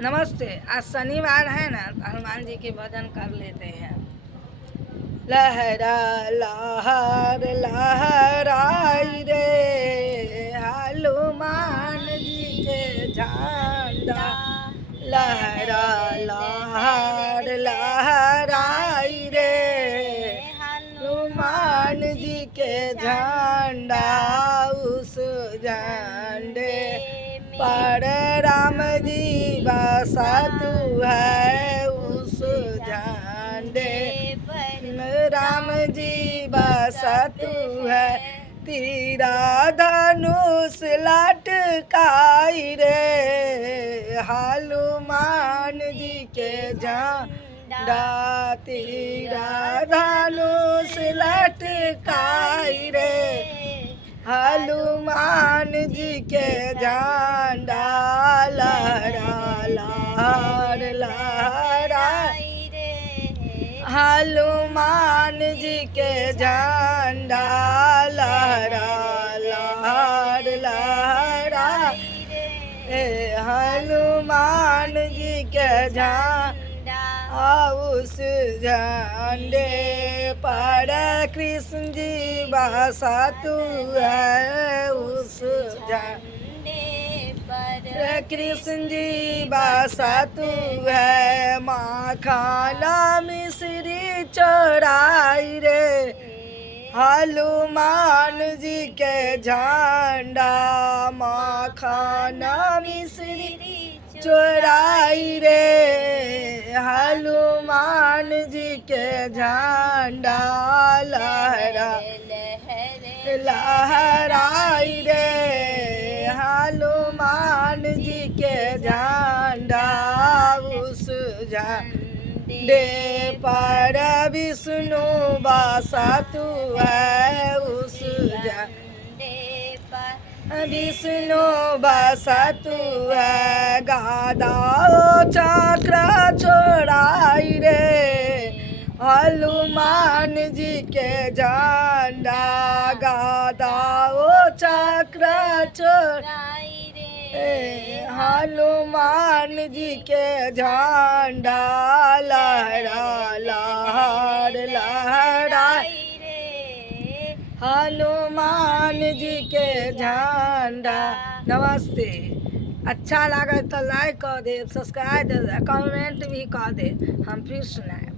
नमस्ते। आज शनिवार है ना, तो हनुमान जी के भजन कर लेते हैं। लहरा लहर लहराई रे हनुमान जी के झंडा। लहरा लहर लहराई रे हनुमान जी के झंडा। उस झंडे पर राम जी बसा तू है। उस झंडे पर राम जी बसा तू है। तेरा धनुष लटकाई रे हनुमान जी के झंडा। तेरा धनुष लटकाई रे हनुमान जी के झंडा। लहरा लहर लहराई रे हनुमान जी के झंडा। लहरा लहर लहराई रे हनुमान जी के झंडा। उस झंडे पर कृष्ण जी बसा तू है। उस झंडे पर कृष्ण जी बसा तू है। माखना मिश्री चोराई रे हनुमान जी के झंडा। माखना मिश्री चोराई रे हनुमान जी के झंडा। लहरा लहराई रे हनुमान जी के झंडा। उस झंडे पर विष्णु बसा तू है। उस झंडे पर विष्णु बसा तू है। गदा चक्र छोड़ाई रे हनुमान जी के झंडा। गदा चक्र छोड़ाई रे हनुमान जी के झंडा। लहरा लहर लहराई रे हनुमान जी के झंडा। नमस्ते। अच्छा लगा तो लाइक कर दे, सब्सक्राइब दे, कमेंट भी कर दे। हम फिर सुनाए।